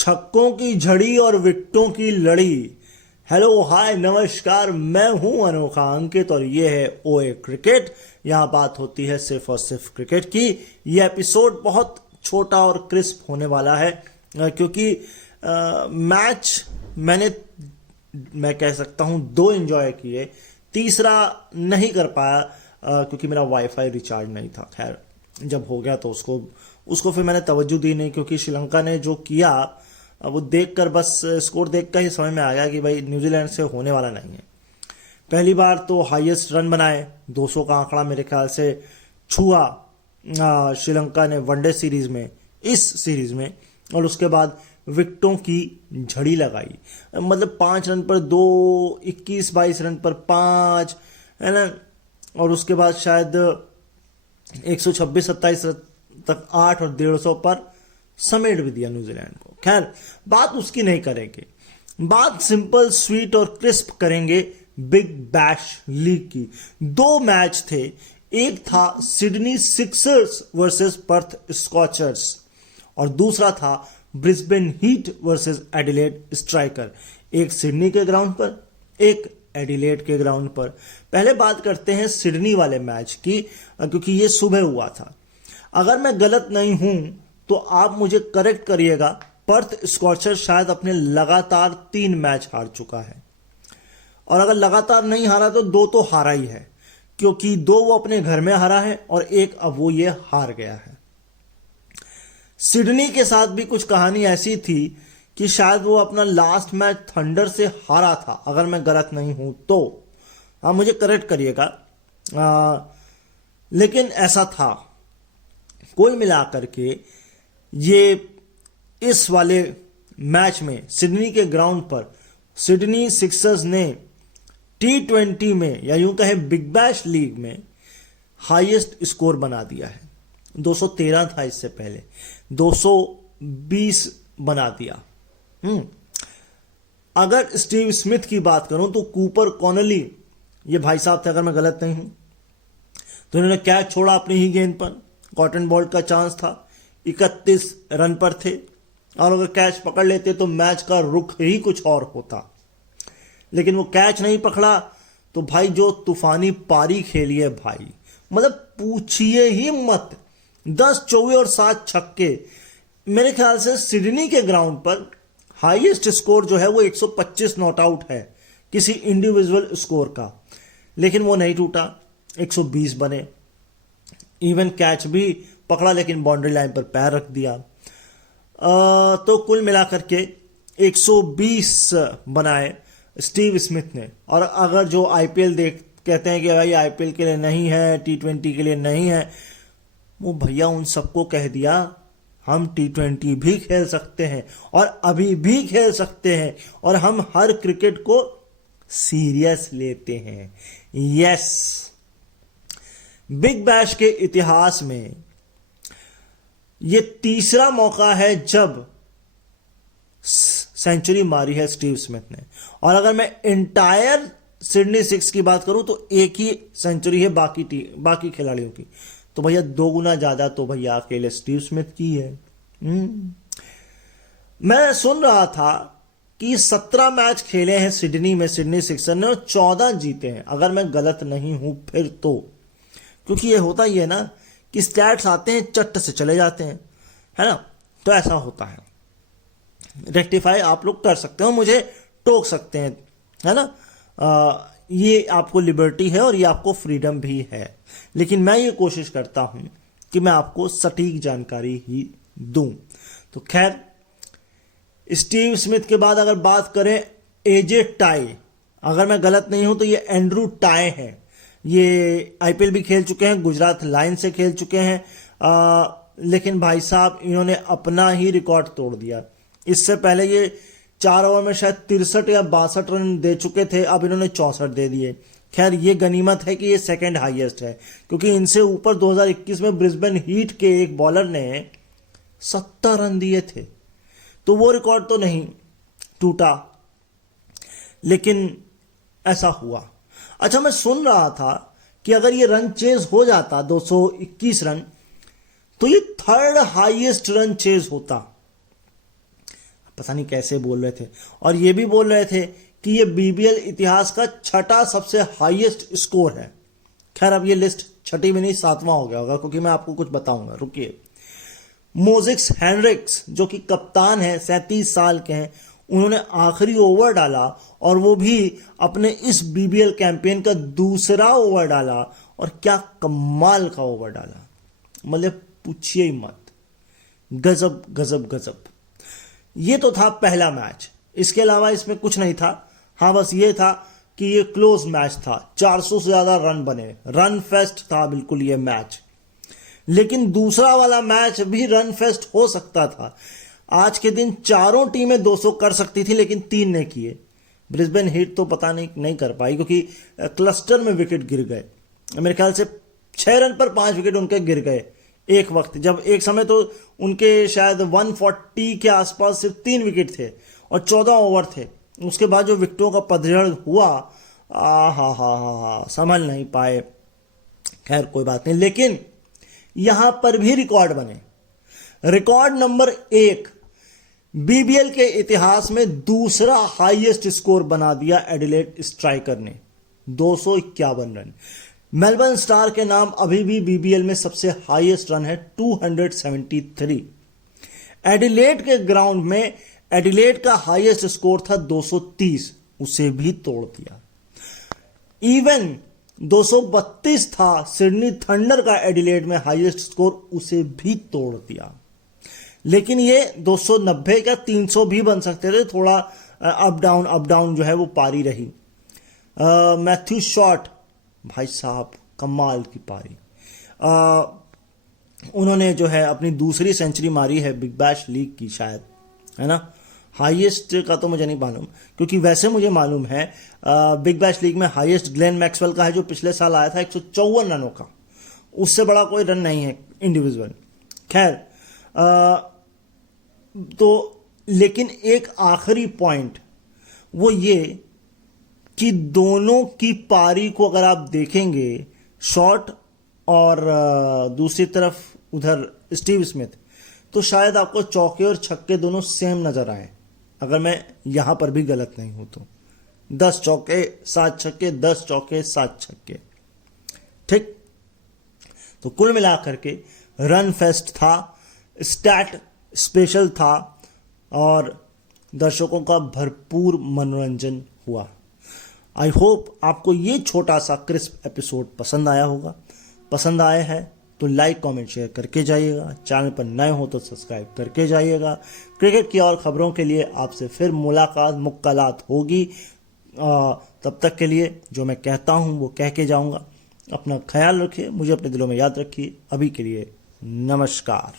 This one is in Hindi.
छक्कों की झड़ी और विकेटों की लड़ी। हेलो हाय नमस्कार, मैं हूं अनोखा अंकित और ये है ओए क्रिकेट। यहाँ बात होती है सिर्फ और सिर्फ क्रिकेट की। ये एपिसोड बहुत छोटा और क्रिस्प होने वाला है क्योंकि मैच मैं कह सकता हूँ 2 एंजॉय किए, तीसरा नहीं कर पाया क्योंकि मेरा वाईफाई रिचार्ज नहीं था। खैर जब हो गया तो उसको फिर मैंने तवज्जो दी नहीं, क्योंकि श्रीलंका ने जो किया वो देखकर, बस स्कोर देखकर ही समझ में आ गया कि भाई न्यूजीलैंड से होने वाला नहीं है। पहली बार तो हाईएस्ट रन बनाए, 200 का आंकड़ा मेरे ख्याल से छुआ श्रीलंका ने वनडे सीरीज में, इस सीरीज में। और उसके बाद विकेटों की झड़ी लगाई, मतलब 5 रन पर 2, 21-22 रन पर 5, है ना। और उसके बाद शायद 126-27 रन तक 8 और 150 पर समेट भी दिया न्यूजीलैंड को। खैर बात उसकी नहीं करेंगे, बात सिंपल स्वीट और क्रिस्प करेंगे बिग बैश लीग की। 2 मैच थे, एक था Sydney Sixers versus Perth scorchers और दूसरा था Brisbane heat versus Adelaide striker. एक सिडनी के ग्राउंड पर, एक एडिलेड के ग्राउंड पर। पहले बात करते हैं सिडनी वाले मैच की, क्योंकि ये सुबह हुआ था। अगर मैं गलत नहीं हूं तो आप मुझे करेक्ट करिएगा, पर्थ स्कॉचर शायद अपने लगातार 3 मैच हार चुका है। और अगर लगातार नहीं हारा तो 2 तो हारा ही है, क्योंकि 2 वो अपने घर में हारा है और 1 अब वो ये हार गया है। सिडनी के साथ भी कुछ कहानी ऐसी थी कि शायद वो अपना लास्ट मैच थंडर से हारा था, अगर मैं गलत नहीं हूं तो। आप मुझे करेक्ट करिएगा, लेकिन ऐसा था। कुल मिलाकर के ये इस वाले मैच में सिडनी के ग्राउंड पर सिडनी सिक्सर्स ने T20 में, या यूं कहें बिग बैश लीग में, हाईएस्ट स्कोर बना दिया है। 213 था, इससे पहले 220 बना दिया। अगर स्टीव स्मिथ की बात करूं तो कूपर कॉनली ये भाई साहब थे, अगर मैं गलत नहीं हूं तो इन्होंने कैच छोड़ा अपनी ही गेंद पर। कॉटन बॉल का चांस था, 31 रन पर थे, और अगर कैच पकड़ लेते तो मैच का रुख ही कुछ और होता। लेकिन वो कैच नहीं पकड़ा तो भाई जो तूफानी पारी खेली है भाई, मतलब पूछिए ही मत। 10 चौके और 7 छक्के। मेरे ख्याल से सिडनी के ग्राउंड पर हाईएस्ट स्कोर जो है वो 125 नॉट आउट है किसी इंडिविजुअल स्कोर का, लेकिन वो नहीं टूटा, 120 बने। इवन कैच भी पकड़ा लेकिन बाउंड्री लाइन पर पैर रख दिया। तो कुल मिलाकर के 120 बनाए स्टीव स्मिथ ने। और अगर जो आईपीएल कहते हैं कि भाई आईपीएल के लिए नहीं है, T20 के लिए नहीं है, वो भैया उन सबको कह दिया हम T20 भी खेल सकते हैं और अभी भी खेल सकते हैं, और हम हर क्रिकेट को सीरियस लेते हैं। यस, बिग बैश के इतिहास में यह तीसरा मौका है जब सेंचुरी मारी है स्टीव स्मिथ ने। और अगर मैं इंटायर सिडनी सिक्स की बात करूं तो एक ही सेंचुरी है बाकी खिलाड़ियों की, तो भैया 2 गुना ज्यादा तो भैया अकेले स्टीव स्मिथ की है। मैं सुन रहा था कि 17 मैच खेले हैं सिडनी में सिडनी सिक्सर ने और 14 जीते हैं, अगर मैं गलत नहीं हूं फिर तो। क्योंकि ये होता ही है ना कि स्टैट्स आते हैं चट से चले जाते हैं, है ना। तो ऐसा होता है। रेक्टिफाई आप लोग कर सकते हो, मुझे टोक सकते हैं, है ना। ये आपको लिबर्टी है और ये आपको फ्रीडम भी है, लेकिन मैं ये कोशिश करता हूं कि मैं आपको सटीक जानकारी ही दूं। तो खैर, स्टीव स्मिथ के बाद अगर बात करें एजे टाई, अगर मैं गलत नहीं हूं तो ये एंड्रू टाई है। ये आईपीएल भी खेल चुके हैं, गुजरात लायंस से खेल चुके हैं, लेकिन भाई साहब इन्होंने अपना ही रिकॉर्ड तोड़ दिया। इससे पहले ये 4 ओवर में शायद 63 या 62 रन दे चुके थे, अब इन्होंने 64 दे दिए। खैर ये गनीमत है कि ये सेकंड हाईएस्ट है, क्योंकि इनसे ऊपर 2021 में ब्रिस्बेन हीट के एक बॉलर ने 70 रन दिए थे, तो वो रिकॉर्ड तो नहीं टूटा, लेकिन ऐसा हुआ। अच्छा, मैं सुन रहा था कि अगर ये रन चेज हो जाता 221 रन, तो ये 3rd हाईएस्ट रन चेज होता। पता नहीं कैसे बोल रहे थे, और ये भी बोल रहे थे कि ये बीबीएल इतिहास का छठा सबसे हाईएस्ट स्कोर है। खैर अब ये लिस्ट छठी में नहीं सातवां हो गया होगा, क्योंकि मैं आपको कुछ बताऊंगा, रुकिए। मोजिक्स हेनरिक्स जो कि कप्तान है, 37 साल के हैं, उन्होंने आखिरी ओवर डाला और वो भी अपने इस बीबीएल कैंपेन का दूसरा ओवर डाला, और क्या कमाल का ओवर डाला, मतलब पूछिए ही मत, गजब गजब गजब। ये तो था पहला मैच, इसके अलावा इसमें कुछ नहीं था। हाँ बस ये था कि ये क्लोज मैच था, 400 से ज्यादा रन बने, रन फेस्ट था बिल्कुल ये मैच। लेकिन दूसरा वाला मैच भी रन फेस्ट हो सकता था। आज के दिन चारों टीमें 200 कर सकती थी, लेकिन 3 ने किए। ब्रिस्बेन हीट तो पता नहीं कर पाई, क्योंकि क्लस्टर में विकेट गिर गए। मेरे ख्याल से 6 रन पर 5 विकेट उनके गिर गए एक वक्त, जब एक समय तो उनके शायद 140 के आसपास सिर्फ 3 विकेट थे और 14 ओवर थे। उसके बाद जो विकेटों का पतझड़ हुआ, संभल नहीं पाए। खैर कोई बात नहीं, लेकिन यहां पर भी रिकॉर्ड बने। रिकॉर्ड नंबर 1, बीबीएल के इतिहास में दूसरा हाईएस्ट स्कोर बना दिया एडिलेड स्ट्राइकर ने, 251 रन। मेलबर्न स्टार के नाम अभी भी बीबीएल में सबसे हाईएस्ट रन है, 273। एडिलेड के ग्राउंड में एडिलेड का हाईएस्ट स्कोर था 230, उसे भी तोड़ दिया। इवन 232 था सिडनी थंडर का एडिलेड में हाईएस्ट स्कोर, उसे भी तोड़ दिया। लेकिन ये 290 का 300 भी बन सकते थे, थोड़ा अप डाउन जो है वो पारी रही। मैथ्यू शॉट भाई साहब कमाल की पारी, उन्होंने जो है अपनी दूसरी सेंचुरी मारी है बिग बैश लीग की शायद, है ना। हाईएस्ट का तो मुझे नहीं मालूम, क्योंकि वैसे मुझे मालूम है बिग बैश लीग में हाईएस्ट ग्लेन मैक्सवेल का है, जो पिछले साल आया था 154 रनों का, उससे बड़ा कोई रन नहीं है इंडिविजुअल। खैर तो लेकिन एक आखिरी पॉइंट वो ये कि दोनों की पारी को अगर आप देखेंगे, शॉट और दूसरी तरफ उधर स्टीव स्मिथ, तो शायद आपको चौके और छक्के दोनों सेम नजर आए, अगर मैं यहां पर भी गलत नहीं हूं तो। 10 चौके 7 छक्के, 10 चौके 7 छक्के, ठीक। तो कुल मिलाकर के रन फेस्ट था, स्टैट स्पेशल था, और दर्शकों का भरपूर मनोरंजन हुआ। आई होप आपको ये छोटा सा क्रिस्प एपिसोड पसंद आया होगा। पसंद आया है तो लाइक कमेंट शेयर करके जाइएगा, चैनल पर नए हो तो सब्सक्राइब करके जाइएगा। क्रिकेट की और खबरों के लिए आपसे फिर मुलाकात होगी। तब तक के लिए जो मैं कहता हूँ वो कह के जाऊँगा। अपना ख्याल रखिए, मुझे अपने दिलों में याद रखिए। अभी के लिए नमस्कार।